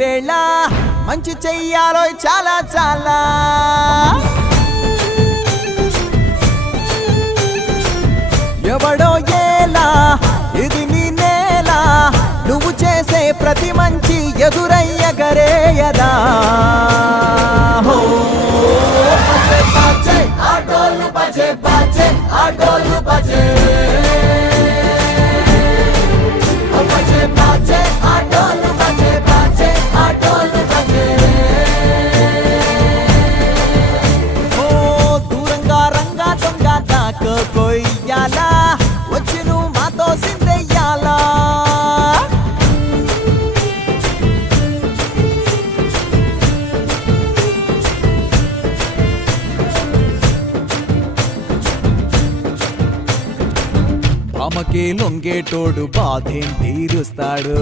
వేళ మంచి చెయ్యాలో చాలా చాలా ఎవడో ఏలా ఇది నీ నేల నువ్వు చేసే ప్రతి మంచి ఎదురయ్యగరేయదా ఆటోలు బజే బజే ఆటోలు బజే బజే బజే ఆటోలు బజే బజే ఆటోలు బజే ఓ దూరంగా రంగా దొంగ దాకా కొయ్యాలా వచ్చి నువ్వు మాతో సిందెయ్యాలా ఆమెకే లొంగేటోడు బాధేం తీరుస్తాడు.